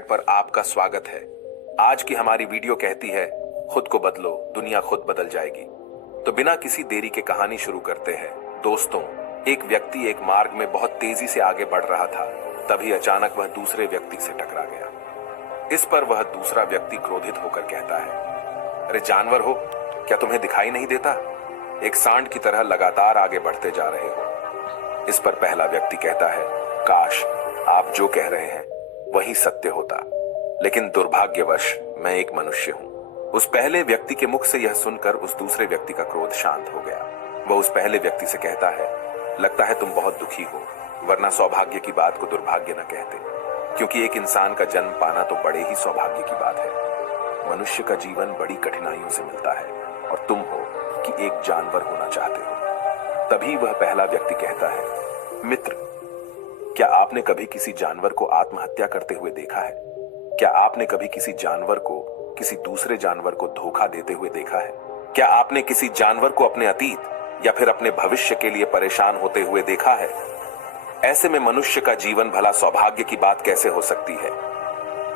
Word पर आपका स्वागत है। आज की हमारी वीडियो कहती है, खुद को बदलो, दुनिया खुद बदल जाएगी। तो बिना किसी देरी के कहानी शुरू करते हैं। दोस्तों, एक व्यक्ति एक मार्ग में बहुत तेजी से आगे बढ़ रहा था। तभी अचानक वह दूसरे व्यक्ति से टकरा गया। इस पर वह दूसरा व्यक्ति क्रोधित होकर कहता है, अरे जानवर हो, क्या तुम्हें दिखाई नहीं देता? एक सांड की तरह लगातार आगे बढ़ते जा रहे हो। इस पर पहला व्यक्ति कहता है, काश आप जो कह रहे हैं वही सत्य होता, लेकिन दुर्भाग्यवश मैं एक मनुष्य हूं। उस पहले व्यक्ति के मुख से यह सुनकर उस दूसरे व्यक्ति का क्रोध शांत हो गया। वह उस पहले व्यक्ति से कहता है, लगता है तुम बहुत दुखी हो, वरना सौभाग्य की बात को दुर्भाग्य न कहते, क्योंकि एक इंसान का जन्म पाना तो बड़े ही सौभाग्य की बात है। मनुष्य का जीवन बड़ी कठिनाइयों से मिलता है और तुम हो कि एक जानवर होना चाहते हो। तभी वह पहला व्यक्ति कहता है, मित्र, क्या आपने कभी किसी जानवर को आत्महत्या करते हुए देखा है? क्या आपने कभी किसी जानवर को किसी दूसरे जानवर को धोखा देते हुए देखा है? क्या आपने किसी जानवर को अपने अतीत या फिर अपने भविष्य के लिए परेशान होते हुए देखा है? ऐसे में मनुष्य का जीवन भला सौभाग्य की बात कैसे हो सकती है?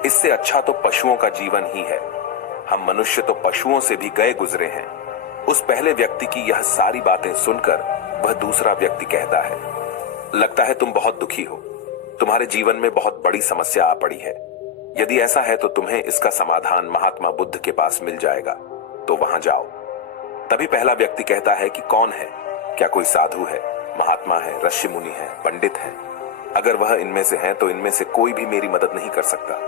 इससे अच्छा तो पशुओं का जीवन ही है। हम मनुष्य तो पशुओं से भी गए गुजरे हैं। उस पहले व्यक्ति की यह सारी बातें सुनकर वह दूसरा व्यक्ति कहता है, लगता है तुम बहुत दुखी हो, तुम्हारे जीवन में बहुत बड़ी समस्या आ पड़ी है। यदि ऐसा है तो तुम्हें इसका समाधान महात्मा बुद्ध के पास मिल जाएगा, तो वहां जाओ। तभी पहला व्यक्ति कहता है कि कौन है? क्या कोई साधु है, महात्मा है, ऋषि मुनि है, पंडित है? अगर वह इनमें से है तो इनमें से कोई भी मेरी मदद नहीं कर सकता।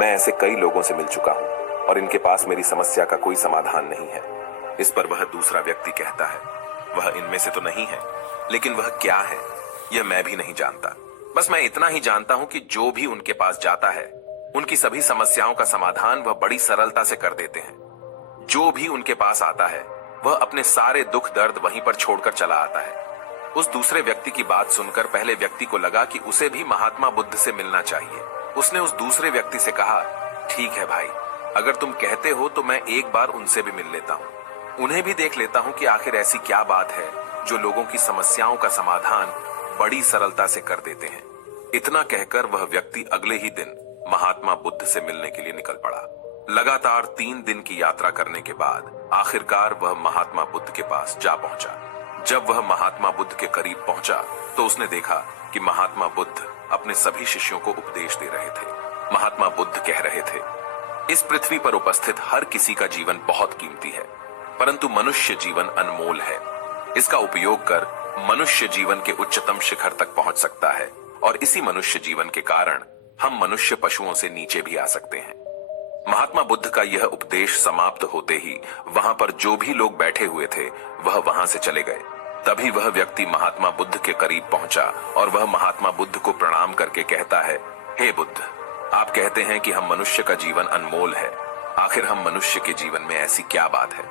मैं ऐसे कई लोगों से मिल चुका हूं और इनके पास मेरी समस्या का कोई समाधान नहीं है। इस पर वह दूसरा व्यक्ति कहता है, वह इनमें से तो नहीं है, लेकिन वह क्या है यह मैं भी नहीं जानता। बस मैं इतना ही जानता हूं कि जो भी उनके पास जाता है उनकी सभी समस्याओं का समाधान वह बड़ी सरलता से कर देते हैं। जो भी उनके पास आता है वह अपने सारे दुख दर्द वहीं पर छोड़कर चला आता है। उस दूसरे व्यक्ति की बात सुनकर पहले व्यक्ति को लगा कि उसे भी महात्मा बुद्ध से मिलना चाहिए। उसने उस दूसरे व्यक्ति से कहा, ठीक है भाई, अगर तुम कहते हो तो मैं एक बार उनसे भी मिल लेता हूं। उन्हें भी देख लेता हूं कि आखिर ऐसी क्या बात है जो लोगों की समस्याओं का समाधान बड़ी सरलता से कर देते हैं। इतना कहकर वह व्यक्ति अगले ही दिन महात्मा बुद्ध से मिलने के लिए निकल पड़ा। लगातार 3 दिन की यात्रा करने के बाद आखिरकार वह महात्मा बुद्ध के पास जा पहुंचा। जब वह महात्मा बुद्ध के करीब पहुंचा तो उसने देखा कि महात्मा बुद्ध अपने सभी शिष्यों को उपदेश दे रहे थे। महात्मा बुद्ध कह रहे थे, इस पृथ्वी पर उपस्थित हर किसी का जीवन बहुत कीमती है, परंतु मनुष्य जीवन अनमोल है। इसका उपयोग कर मनुष्य जीवन के उच्चतम शिखर तक पहुंच सकता है और इसी मनुष्य जीवन के कारण हम मनुष्य पशुओं से नीचे भी आ सकते हैं। महात्मा बुद्ध का यह उपदेश समाप्त होते ही वहां पर जो भी लोग बैठे हुए थे वह वहां से चले गए। तभी वह व्यक्ति महात्मा बुद्ध के करीब पहुंचा और वह महात्मा बुद्ध को प्रणाम करके कहता है, हे बुद्ध, आप कहते हैं कि हम मनुष्य का जीवन अनमोल है। आखिर हम मनुष्य के जीवन में ऐसी क्या बात है?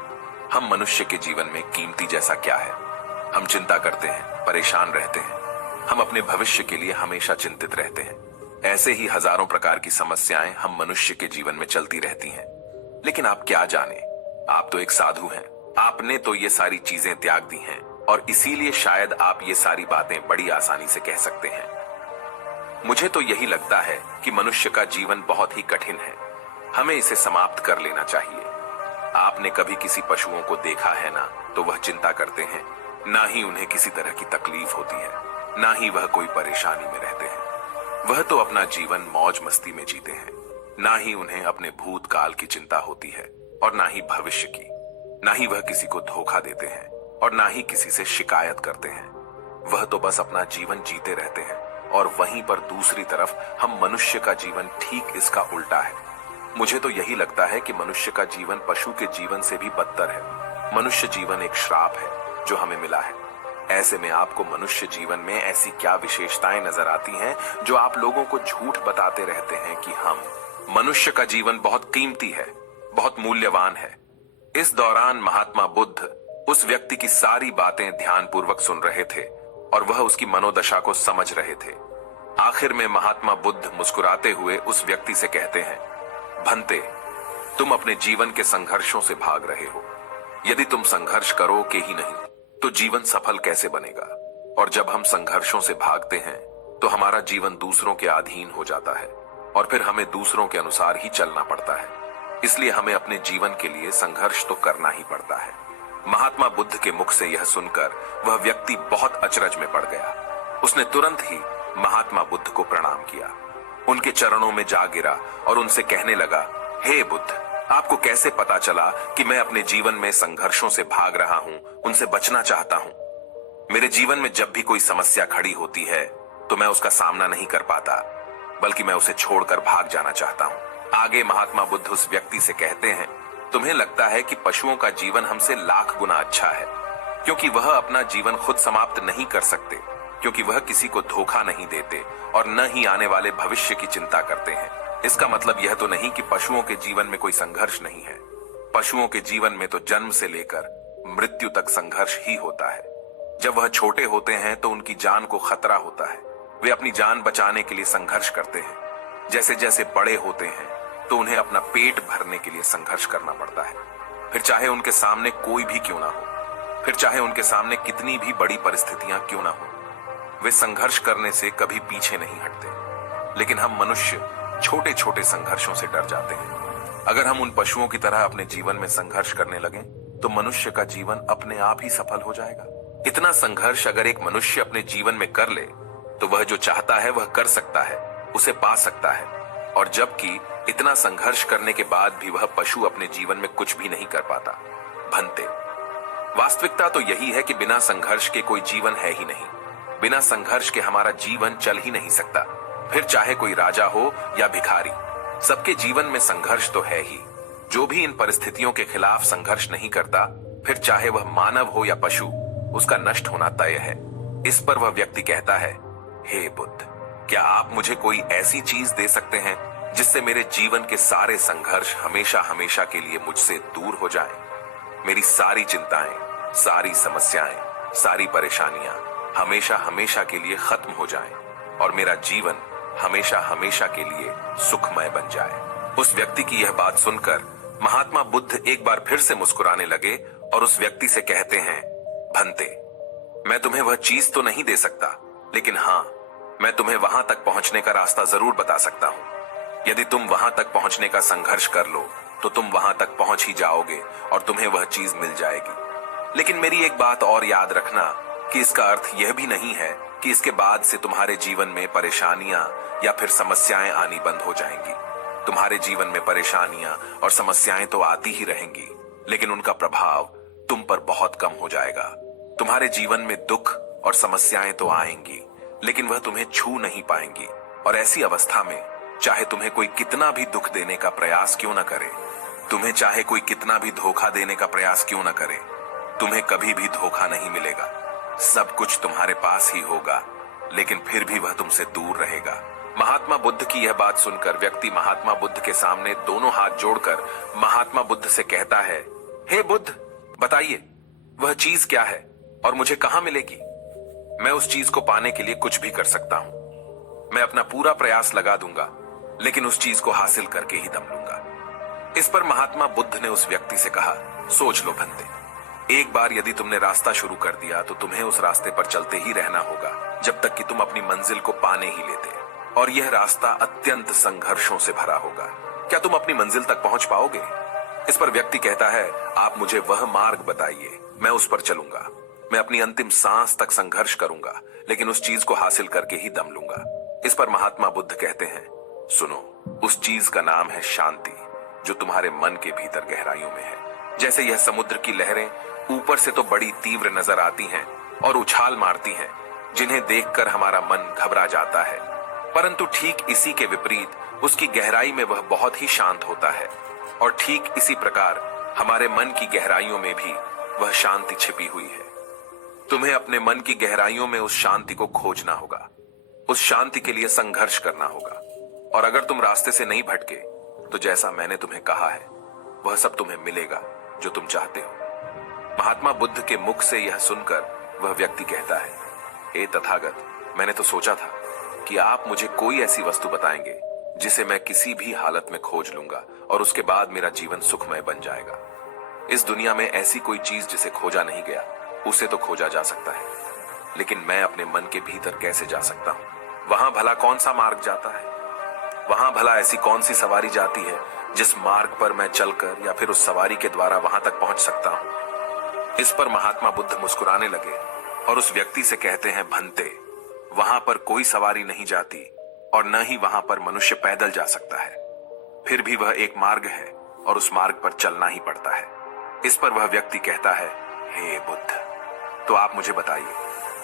हम मनुष्य के जीवन में कीमती जैसा क्या है? हम चिंता करते हैं, परेशान रहते हैं, हम अपने भविष्य के लिए हमेशा चिंतित रहते हैं। ऐसे ही हजारों प्रकार की समस्याएं हम मनुष्य के जीवन में चलती रहती हैं। लेकिन आप क्या जाने, आप तो एक साधु हैं। आपने तो ये सारी चीजें त्याग दी हैं और इसीलिए शायद आप ये सारी बातें बड़ी आसानी से कह सकते हैं। मुझे तो यही लगता है कि मनुष्य का जीवन बहुत ही कठिन है, हमें इसे समाप्त कर लेना चाहिए। आपने कभी किसी पशुओं को देखा है ना, तो वह चिंता करते हैं, ना ही उन्हें किसी तरह की तकलीफ होती है, ना ही वह कोई परेशानी में रहते हैं। वह तो अपना जीवन मौज मस्ती में जीते हैं। ना ही उन्हें अपने भूतकाल की चिंता होती है और ना ही भविष्य की। ना ही वह किसी को धोखा देते हैं और ना ही किसी से शिकायत करते हैं। वह तो बस अपना जीवन जीते रहते हैं। और वहीं पर दूसरी तरफ हम मनुष्य का जीवन ठीक इसका उल्टा है। मुझे तो यही लगता है कि मनुष्य का जीवन पशु के जीवन से भी बदतर है। मनुष्य जीवन एक श्राप है जो हमें मिला है। ऐसे में आपको मनुष्य जीवन में ऐसी क्या विशेषताएं नजर आती हैं जो आप लोगों को झूठ बताते रहते हैं कि हम मनुष्य का जीवन बहुत कीमती है, बहुत मूल्यवान है। इस दौरान महात्मा बुद्ध उस व्यक्ति की सारी बातें ध्यानपूर्वक सुन रहे थे और वह उसकी मनोदशा को समझ रहे थे। आखिर में महात्मा बुद्ध मुस्कुराते हुए उस व्यक्ति से कहते हैं, भंते, तुम अपने जीवन के संघर्षों से भाग रहे हो। यदि तुम संघर्ष करोगे ही नहीं तो जीवन सफल कैसे बनेगा? और जब हम संघर्षों से भागते हैं तो हमारा जीवन दूसरों के अधीन हो जाता है। और फिर हमें दूसरों के अनुसार ही चलना पड़ता है। इसलिए हमें अपने जीवन के लिए संघर्ष तो करना ही पड़ता है। महात्मा बुद्ध के मुख से यह सुनकर वह व्यक्ति बहुत अचरज में पड़ गया। उसने तुरंत ही महात्मा बुद्ध को प्रणाम किया, उनके चरणों में जा गिरा और उनसे कहने लगा, हे बुद्ध, आपको कैसे पता चला कि मैं अपने जीवन में संघर्षों से भाग रहा हूं, उनसे बचना चाहता हूं? मेरे जीवन में जब भी कोई समस्या खड़ी होती है तो मैं उसका सामना नहीं कर पाता, बल्कि मैं उसे छोड़कर भाग जाना चाहता हूं। आगे महात्मा बुद्ध उस व्यक्ति से कहते हैं, तुम्हें लगता है कि पशुओं का जीवन हमसे लाख गुना अच्छा है, क्योंकि वह अपना जीवन खुद समाप्त नहीं कर सकते, क्योंकि वह किसी को धोखा नहीं देते और न ही आने वाले भविष्य की चिंता करते हैं। इसका मतलब यह तो नहीं कि पशुओं के जीवन में कोई संघर्ष नहीं है। पशुओं के जीवन में तो जन्म से लेकर मृत्यु तक संघर्ष ही होता है। जब वह छोटे होते हैं तो उनकी जान को खतरा होता है, वे अपनी जान बचाने के लिए संघर्ष करते हैं। जैसे जैसे बड़े होते हैं तो उन्हें अपना पेट भरने के लिए संघर्ष करना पड़ता है, फिर चाहे उनके सामने कोई भी क्यों ना हो, फिर चाहे उनके सामने कितनी भी बड़ी परिस्थितियां क्यों ना हो, वे संघर्ष करने से कभी पीछे नहीं हटते। लेकिन हम मनुष्य छोटे छोटे संघर्षों से डर जाते हैं। अगर हम उन पशुओं की तरह अपने जीवन में संघर्ष करने लगें तो मनुष्य का जीवन अपने आप ही सफल हो जाएगा। इतना संघर्ष अगर एक मनुष्य अपने जीवन में कर ले तो वह जो चाहता है वह कर सकता है, उसे पा सकता है। और जबकि इतना संघर्ष करने के बाद भी वह पशु अपने जीवन में कुछ भी नहीं कर पाता। भंते, वास्तविकता तो यही है कि बिना संघर्ष के कोई जीवन है ही नहीं। बिना संघर्ष के हमारा जीवन चल ही नहीं सकता। फिर चाहे कोई राजा हो या भिखारी, सबके जीवन में संघर्ष तो है ही। जो भी इन परिस्थितियों के खिलाफ संघर्ष नहीं करता, फिर चाहे वह मानव हो या पशु, उसका नष्ट होना तय है। इस पर वह व्यक्ति कहता है, हे बुद्ध, क्या आप मुझे कोई ऐसी चीज दे सकते हैं जिससे मेरे जीवन के सारे संघर्ष हमेशा हमेशा के लिए मुझसे दूर हो जाएं? मेरी सारी चिंताएं, सारी समस्याएं, सारी परेशानियां हमेशा हमेशा के लिए खत्म हो जाएं और मेरा जीवन हमेशा हमेशा के लिए सुखमय बन जाए। उस व्यक्ति की यह बात सुनकर महात्मा बुद्ध एक बार फिर से मुस्कुराने लगे और उस व्यक्ति से कहते हैं, भंते, मैं तुम्हें वह चीज तो नहीं दे सकता, लेकिन हाँ, मैं तुम्हें वहां तक पहुंचने का रास्ता जरूर बता सकता हूं। यदि तुम वहां तक पहुंचने का संघर्ष कर लो तो तुम वहां तक पहुंच ही जाओगे और तुम्हें वह चीज मिल जाएगी। लेकिन मेरी एक बात और याद रखना कि इसका अर्थ यह भी नहीं है कि इसके बाद से तुम्हारे जीवन में परेशानियां या फिर समस्याएं आनी बंद हो जाएंगी। तुम्हारे जीवन में परेशानियां और समस्याएं तो आती ही रहेंगी, लेकिन उनका प्रभाव तुम पर बहुत कम हो जाएगा। तुम्हारे जीवन में दुख और समस्याएं तो आएंगी, लेकिन वह तुम्हें छू नहीं पाएंगी। और ऐसी अवस्था में चाहे तुम्हें कोई कितना भी दुख देने का प्रयास क्यों न करे, तुम्हें चाहे कोई कितना भी धोखा देने का प्रयास क्यों न करे, तुम्हें कभी भी धोखा नहीं मिलेगा। सब कुछ तुम्हारे पास ही होगा, लेकिन फिर भी वह तुमसे दूर रहेगा। महात्मा बुद्ध की यह बात सुनकर व्यक्ति महात्मा बुद्ध के सामने दोनों हाथ जोड़कर महात्मा बुद्ध से कहता है, हे बुद्ध, बताइए वह चीज क्या है और मुझे कहां मिलेगी? मैं उस चीज को पाने के लिए कुछ भी कर सकता हूं। मैं अपना पूरा प्रयास लगा दूंगा, लेकिन उस चीज को हासिल करके ही दम लूंगा। इस पर महात्मा बुद्ध ने उस व्यक्ति से कहा, सोच लो भंते, एक बार यदि तुमने रास्ता शुरू कर दिया तो तुम्हें उस रास्ते पर चलते ही रहना होगा जब तक कि तुम अपनी मंजिल को पाने ही लेते, और यह रास्ता अत्यंत संघर्षों से भरा होगा। क्या तुम अपनी मंजिल तक पहुंच पाओगे? इस पर व्यक्ति कहता है, आप मुझे वह मार्ग बताइए, मैं उस पर चलूंगा। मैं अपनी अंतिम सांस तक संघर्ष करूंगा, लेकिन उस चीज को हासिल करके ही दम लूंगा। इस पर महात्मा बुद्ध कहते हैं, सुनो, उस चीज का नाम है शांति, जो तुम्हारे मन के भीतर गहराइयों में है। जैसे यह समुद्र की लहरें ऊपर से तो बड़ी तीव्र नजर आती हैं और उछाल मारती हैं, जिन्हें देखकर हमारा मन घबरा जाता है, परंतु ठीक इसी के विपरीत उसकी गहराई में वह बहुत ही शांत होता है। और ठीक इसी प्रकार हमारे मन की गहराइयों में भी वह शांति छिपी हुई है। तुम्हें अपने मन की गहराइयों में उस शांति को खोजना होगा, उस शांति के लिए संघर्ष करना होगा। और अगर तुम रास्ते से नहीं भटके तो जैसा मैंने तुम्हें कहा है वह सब तुम्हें मिलेगा जो तुम चाहते हो। महात्मा बुद्ध के मुख से यह सुनकर वह व्यक्ति कहता है, हे तथागत, मैंने तो सोचा था कि आप मुझे कोई ऐसी वस्तु बताएंगे जिसे मैं किसी भी हालत में खोज लूंगा और उसके बाद मेरा जीवन सुखमय बन जाएगा। इस दुनिया में ऐसी कोई चीज जिसे खोजा नहीं गया, उसे तो खोजा जा सकता है, लेकिन मैं अपने मन के भीतर कैसे जा सकता हूं? वहां भला कौन सा मार्ग जाता है? वहां भला ऐसी कौन सी सवारी जाती है जिस मार्ग पर मैं चलकर या फिर उस सवारी के द्वारा वहां तक पहुंच सकता हूं। इस पर महात्मा बुद्ध मुस्कुराने लगे और उस व्यक्ति से कहते हैं, भंते, वहां पर कोई सवारी नहीं जाती और न ही वहां पर मनुष्य पैदल जा सकता है। फिर भी वह एक मार्ग है और उस मार्ग पर चलना ही पड़ता है। इस पर वह व्यक्ति कहता है, हे बुद्ध, तो आप मुझे बताइए,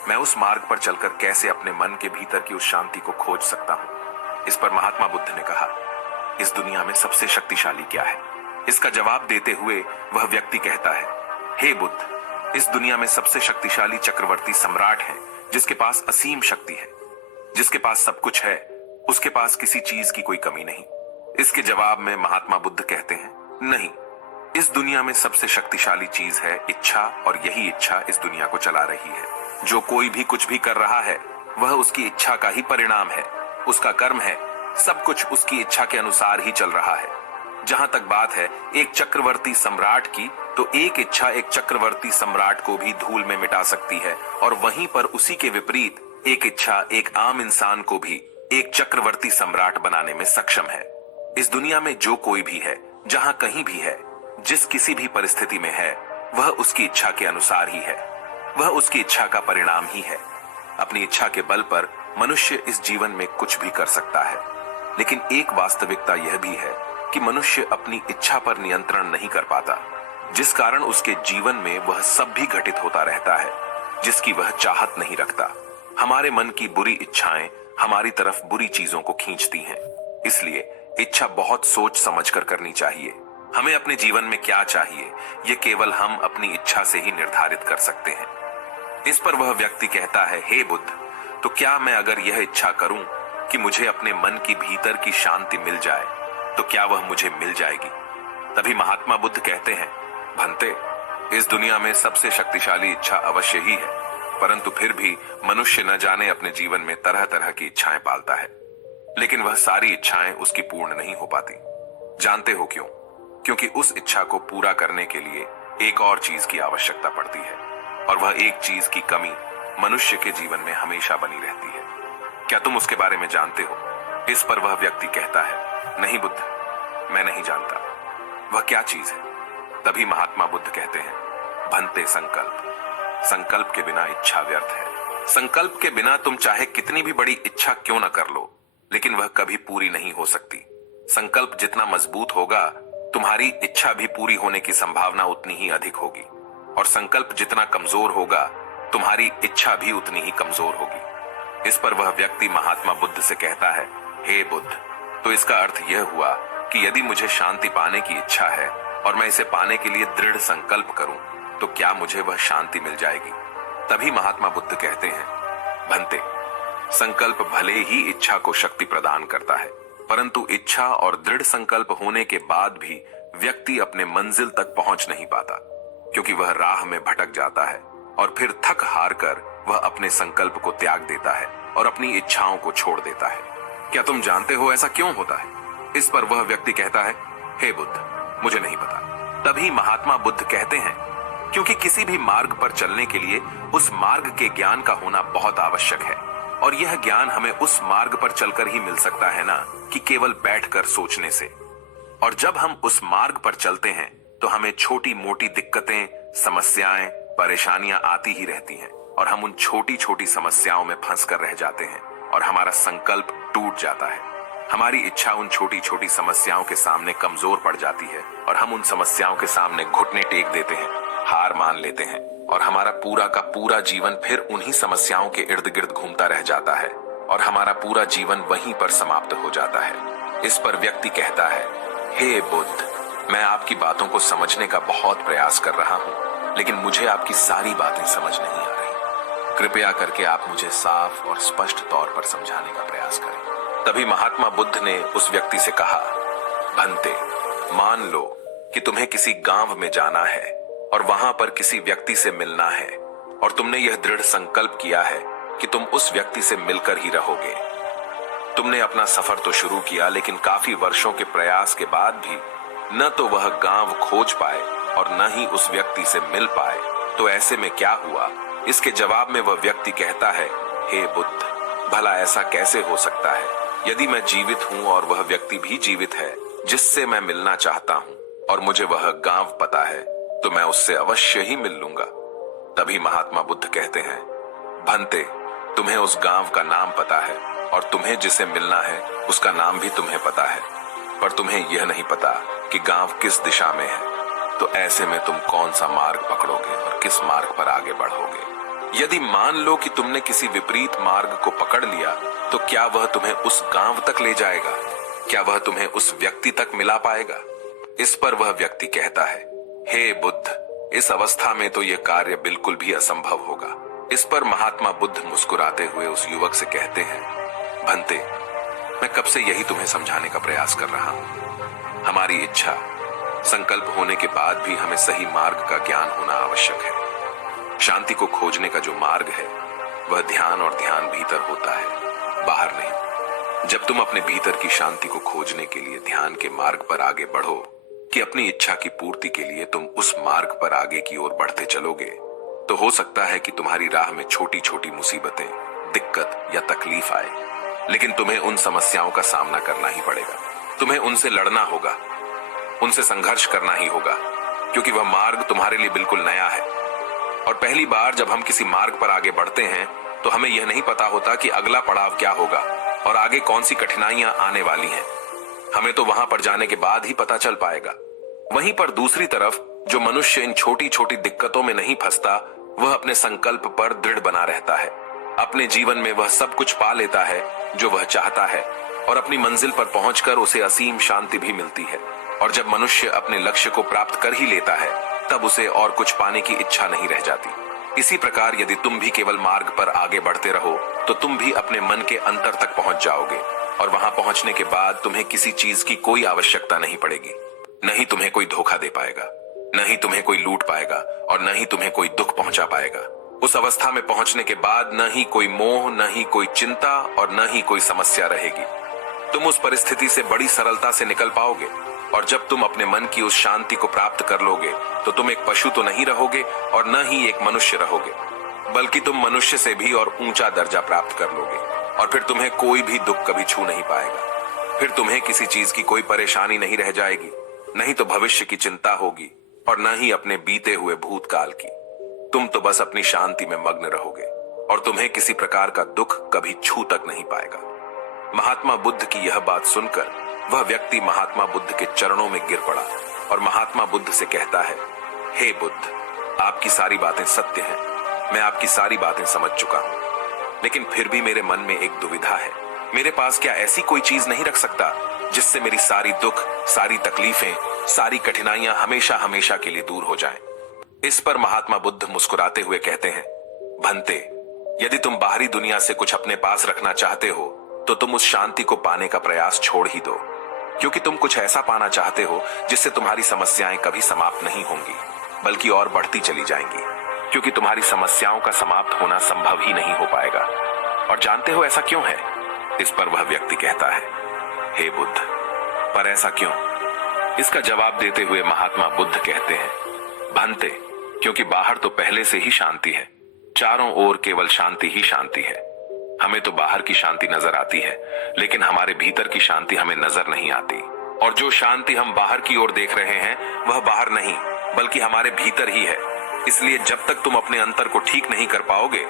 मैं उस मार्ग पर चलकर कैसे अपने मन के भीतर की उस शांति को खोज सकता हूं। इस पर महात्मा बुद्ध ने कहा, इस दुनिया में सबसे शक्तिशाली क्या है? इसका जवाब देते हुए वह व्यक्ति कहता है, हे बुद्ध, इस दुनिया में सबसे शक्तिशाली चक्रवर्ती सम्राट है जिसके पास असीम शक्ति है, जिसके पास सब कुछ है, उसके पास किसी चीज की कोई कमी नहीं। इसके जवाब में महात्मा बुद्ध कहते हैं, नहीं, इस दुनिया में सबसे शक्तिशाली चीज है इच्छा, और यही इच्छा इस दुनिया को चला रही है। जो कोई भी कुछ भी कर रहा है वह उसकी इच्छा का ही परिणाम है, उसका कर्म है, सब कुछ उसकी इच्छा के अनुसार ही चल रहा है। जहां तक बात है एक चक्रवर्ती सम्राट की, तो एक इच्छा एक चक्रवर्ती सम्राट को भी धूल में मिटा सकती है, और वहीं पर उसी के विपरीत एक इच्छा एक आम इंसान को भी एक चक्रवर्ती सम्राट बनाने में सक्षम है। इस दुनिया में जो कोई भी है, जहां कहीं भी है, जिस किसी भी परिस्थिति में है, वह उसकी इच्छा के अनुसार ही है, वह उसकी इच्छा का परिणाम ही है। अपनी इच्छा के बल पर मनुष्य इस जीवन में कुछ भी कर सकता है, लेकिन एक वास्तविकता यह भी है कि मनुष्य अपनी इच्छा पर नियंत्रण नहीं कर पाता, जिस कारण उसके जीवन में वह सब भी घटित होता रहता है जिसकी वह चाहत नहीं रखता। हमारे मन की बुरी इच्छाएं हमारी तरफ बुरी चीजों को खींचती हैं, इसलिए इच्छा बहुत सोच समझ कर करनी चाहिए। हमें अपने जीवन में क्या चाहिए, ये केवल हम अपनी इच्छा से ही निर्धारित कर सकते हैं। इस पर वह व्यक्ति कहता है, हे बुद्ध, तो क्या मैं अगर यह इच्छा करूं कि मुझे अपने मन की भीतर की शांति मिल जाए, तो क्या वह मुझे मिल जाएगी? तभी महात्मा बुद्ध कहते हैं, भंते, इस दुनिया में सबसे शक्तिशाली इच्छा अवश्य ही है, परंतु फिर भी मनुष्य न जाने अपने जीवन में तरह तरह की इच्छाएं पालता है, लेकिन वह सारी इच्छाएं उसकी पूर्ण नहीं हो पाती। जानते हो क्यों? क्योंकि उस इच्छा को पूरा करने के लिए एक और चीज की आवश्यकता पड़ती है, और वह एक चीज की कमी मनुष्य के जीवन में हमेशा बनी रहती है। क्या तुम उसके बारे में जानते हो? इस पर वह व्यक्ति कहता है, नहीं बुद्ध, मैं नहीं जानता। वह क्या चीज है? तभी महात्मा बुद्ध कहते हैं, भंते, संकल्प। संकल्प के बिना इच्छा व्यर्थ है। संकल्प के बिना तुम चाहे कितनी भी बड़ी इच्छा क्यों न कर लो, लेकिन वह कभी पूरी नहीं हो सकती। संकल्प जितना मजबूत होगा, तुम्हारी इच्छा भी पूरी होने की संभावना उतनी ही अधिक होगी, और संकल्प जितना कमजोर होगा, तुम्हारी इच्छा भी उतनी ही कमजोर होगी। इस पर वह व्यक्ति महात्मा बुद्ध से कहता है, हे बुद्ध, तो इसका अर्थ यह हुआ कि यदि मुझे शांति पाने की इच्छा है और मैं इसे पाने के लिए दृढ़ संकल्प करूं, तो क्या मुझे वह शांति मिल जाएगी? तभी महात्मा बुद्ध कहते हैं, भंते, संकल्प भले ही इच्छा को शक्ति प्रदान करता है, परंतु इच्छा और दृढ़ संकल्प होने के बाद भी व्यक्ति अपने मंजिल तक पहुंच नहीं पाता, क्योंकि वह राह में भटक जाता है और फिर थक हार कर वह अपने संकल्प को त्याग देता है और अपनी इच्छाओं को छोड़ देता है। क्या तुम जानते हो ऐसा क्यों होता है? इस पर वह व्यक्ति कहता है, हे बुद्ध, मुझे नहीं पता। तभी महात्मा बुद्ध कहते हैं, क्योंकि किसी भी मार्ग पर चलने के लिए उस मार्ग के ज्ञान का होना बहुत आवश्यक है, और यह ज्ञान हमें उस मार्ग पर चलकर ही मिल सकता है ना, कि केवल बैठकर सोचने से। और जब हम उस मार्ग पर चलते हैं तो हमें छोटी मोटी दिक्कतें, समस्याएं, परेशानियां आती ही रहती हैं, और हम उन छोटी छोटी समस्याओं में फंस कर रह जाते हैं और हमारा संकल्प टूट जाता है। हमारी इच्छा उन छोटी छोटी समस्याओं के सामने कमजोर पड़ जाती है और हम उन समस्याओं के सामने घुटने टेक देते हैं, हार मान लेते हैं, और हमारा पूरा का पूरा जीवन फिर उन्हीं समस्याओं के इर्द गिर्द घूमता रह जाता है और हमारा पूरा जीवन वहीं पर समाप्त हो जाता है। इस पर व्यक्ति कहता है, हे बुद्ध, मैं आपकी बातों को समझने का बहुत प्रयास कर रहा हूं, लेकिन मुझे आपकी सारी बातें समझ नहीं आ रही। कृपया करके आप मुझे साफ और स्पष्ट तौर पर समझाने का प्रयास करें। तभी महात्मा बुद्ध ने उस व्यक्ति से कहा, भंते, मान लो कि तुम्हें किसी गांव में जाना है और वहां पर किसी व्यक्ति से मिलना है, और तुमने यह दृढ़ संकल्प किया है कि तुम उस व्यक्ति से मिलकर ही रहोगे। तुमने अपना सफर तो शुरू किया, लेकिन काफी वर्षों के प्रयास के बाद भी न तो वह गांव खोज पाए और न ही उस व्यक्ति से मिल पाए। तो ऐसे में क्या हुआ? इसके जवाब में वह व्यक्ति कहता है, हे बुद्ध, भला ऐसा कैसे हो सकता है यदि मैं जीवित हूं और वह व्यक्ति भी जीवित है जिससे मैं मिलना चाहता हूं और मुझे वह गांव पता है, तो मैं उससे अवश्य ही मिल लूंगा। तभी महात्मा बुद्ध कहते हैं, भंते, तुम्हें उस गांव का नाम पता है और तुम्हें जिसे मिलना है उसका नाम भी तुम्हें पता है, पर तुम्हें यह नहीं पता कि गांव किस दिशा में है। तो ऐसे में तुम कौन सा मार्ग पकड़ोगे और किस मार्ग पर आगे बढ़ोगे? यदि मान लो कि तुमने किसी विपरीत मार्ग को पकड़ लिया, तो क्या वह तुम्हें उस गांव तक ले जाएगा? क्या वह तुम्हें उस व्यक्ति तक मिला पाएगा? इस पर वह व्यक्ति कहता है, हे बुद्ध, इस अवस्था में तो यह कार्य बिल्कुल भी असंभव होगा। इस पर महात्मा बुद्ध मुस्कुराते हुए उस युवक से कहते हैं, भंते, मैं कब से यही तुम्हें समझाने का प्रयास कर रहा हूं। हमारी इच्छा, संकल्प होने के बाद भी हमें सही मार्ग का ज्ञान होना आवश्यक है। शांति को खोजने का जो मार्ग है वह ध्यान और ध्यान भीतर होता है, बाहर नहीं। जब तुम अपने भीतर की शांति को खोजने के लिए ध्यान के मार्ग पर आगे बढ़ो कि अपनी इच्छा की पूर्ति के लिए तुम उस मार्ग पर आगे की ओर बढ़ते चलोगे, तो हो सकता है कि तुम्हारी राह में छोटी छोटी मुसीबतें, दिक्कत या तकलीफ आए, लेकिन तुम्हें उन समस्याओं का सामना करना ही पड़ेगा। तुम्हें उनसे लड़ना होगा, उनसे संघर्ष करना ही होगा, क्योंकि वह मार्ग तुम्हारे लिए बिल्कुल नया है। और पहली बार जब हम किसी मार्ग पर आगे बढ़ते हैं तो हमें यह नहीं पता होता कि अगला पड़ाव क्या होगा और आगे कौन सी कठिनाइयां आने वाली हैं। हमें तो वहां पर जाने के बाद ही पता चल पाएगा। वहीं पर दूसरी तरफ जो मनुष्य इन छोटी छोटी दिक्कतों में नहीं फंसता, वह अपने संकल्प पर दृढ़ बना रहता है। अपने जीवन में वह सब कुछ पा लेता है जो वह चाहता है और अपनी मंजिल पर पहुंचकर उसे असीम शांति भी मिलती है। और जब मनुष्य अपने लक्ष्य को प्राप्त कर ही लेता है, तब उसे और कुछ पाने की इच्छा नहीं रह जाती। इसी प्रकार यदि तुम भी केवल मार्ग पर आगे बढ़ते रहो, तो तुम भी अपने मन के अंतर तक पहुंच जाओगे और वहां पहुंचने के बाद तुम्हें किसी चीज की कोई आवश्यकता नहीं पड़ेगी। नहीं तुम्हें कोई धोखा दे पाएगा, नहीं तुम्हें कोई लूट पाएगा और न ही तुम्हें कोई दुख पहुंचा पाएगा। उस अवस्था में पहुंचने के बाद न ही कोई मोह, न ही कोई चिंता और न ही कोई समस्या रहेगी। तुम उस परिस्थिति से बड़ी सरलता से निकल पाओगे। और जब तुम अपने मन की उस शांति को प्राप्त कर लोगे, तो तुम एक पशु तो नहीं रहोगे और न ही एक मनुष्य रहोगे, बल्कि तुम मनुष्य से भी और ऊंचा दर्जा प्राप्त कर लोगे। और फिर तुम्हें कोई भी दुख कभी छू नहीं पाएगा। फिर तुम्हें किसी चीज की कोई परेशानी नहीं रह जाएगी, नहीं तो भविष्य की चिंता होगी और न ही अपने बीते हुए भूतकाल की। तुम तो बस अपनी शांति में मग्न रहोगे और तुम्हें किसी प्रकार का दुख कभी छू तक नहीं पाएगा। महात्मा बुद्ध की यह बात सुनकर वह व्यक्ति महात्मा बुद्ध के चरणों में गिर पड़ा और महात्मा बुद्ध से कहता है, हे बुद्ध, आपकी सारी बातें सत्य हैं, मैं आपकी सारी बातें समझ चुका हूं, लेकिन फिर भी मेरे मन में एक दुविधा है। मेरे पास क्या ऐसी कोई चीज नहीं रख सकता जिससे मेरी सारी दुख, सारी तकलीफें, सारी कठिनाइयां हमेशा हमेशा के लिए दूर हो जाएं? इस पर महात्मा बुद्ध मुस्कुराते हुए कहते हैं, भंते, यदि तुम बाहरी दुनिया से कुछ अपने पास रखना चाहते हो, तो तुम उस शांति को पाने का प्रयास छोड़ ही दो, क्योंकि तुम कुछ ऐसा पाना चाहते हो जिससे तुम्हारी समस्याएं कभी समाप्त नहीं होंगी, बल्कि और बढ़ती चली जाएंगी, क्योंकि तुम्हारी समस्याओं का समाप्त होना संभव ही नहीं हो पाएगा। और जानते हो ऐसा क्यों है? इस पर वह व्यक्ति कहता है, हे बुद्ध, पर ऐसा क्यों? इसका जवाब देते हुए महात्मा बुद्ध कहते हैं, भंते, क्योंकि बाहर तो पहले से ही शांति है, चारों ओर केवल शांति ही शांति है। हमें तो बाहर की शांति नजर आती है, लेकिन हमारे भीतर की शांति हमें नजर नहीं आती। और जो शांति हम बाहर की ओर देख रहे हैं, वह बाहर नहीं बल्कि हमारे भीतर ही है। इसलिए जब तक तुम अपने अंतर को ठीक नहीं कर पाओगे,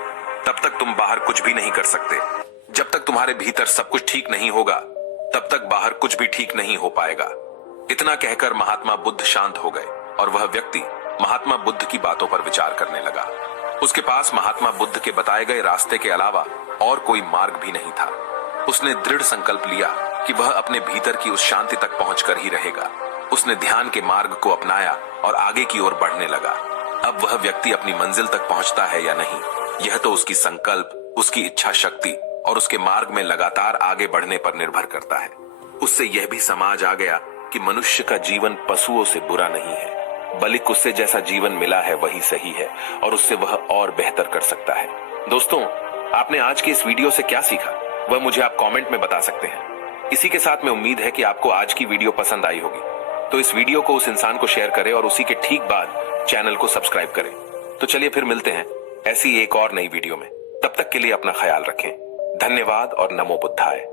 तब तक तुम बाहर कुछ भी नहीं कर सकते। जब तक तुम्हारे भीतर सब कुछ ठीक नहीं होगा, तब तक बाहर कुछ भी ठीक नहीं हो पाएगा। इतना कहकर महात्मा बुद्ध शांत हो गए और वह व्यक्ति महात्मा बुद्ध की बातों पर विचार करने लगा। उसके पास महात्मा बुद्ध के बताए गए रास्ते के अलावा और कोई मार्ग भी नहीं था। उसने दृढ़ संकल्प लिया कि वह अपने भीतर की उस शांति तक पहुंचकर ही रहेगा। उसने ध्यान के मार्ग को अपनाया और आगे की ओर बढ़ने लगा। अब वह व्यक्ति अपनी मंजिल तक पहुंचता है या नहीं, यह तो उसकी संकल्प, उसकी इच्छा शक्ति और उसके मार्ग में लगातार आगे बढ़ने पर निर्भर करता है। उससे यह भी समझ आ गया कि मनुष्य का जीवन पशुओं से बुरा नहीं है, बल्कि उससे जैसा जीवन मिला है वही सही है और उससे वह और बेहतर कर सकता है। दोस्तों, आपने आज की इस वीडियो से क्या सीखा, वह मुझे आप कमेंट में बता सकते हैं। इसी के साथ मैं उम्मीद है कि आपको आज की वीडियो पसंद आई होगी, तो इस वीडियो को उस इंसान को शेयर करें और उसी के ठीक बाद चैनल को सब्सक्राइब करें। तो चलिए फिर मिलते हैं ऐसी एक और नई वीडियो में। तब तक के लिए अपना ख्याल रखें। धन्यवाद और नमो बुद्धाय।